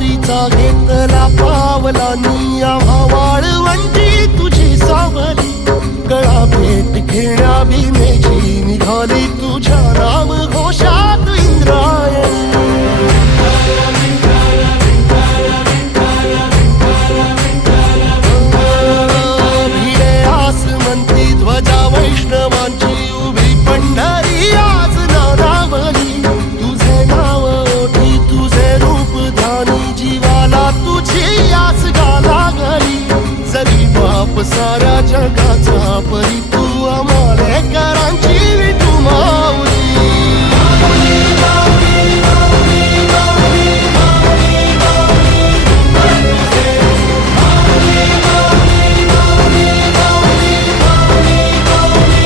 वारीचा घेतला पावलांनी आम्हा वाळवंटी तुझी सावली गळा भेट घेण्या भीमेची निघाली तुझ्या नाम घोषात इंद्रायणी भिडे आसमंती ध्वजा वैष्णवांची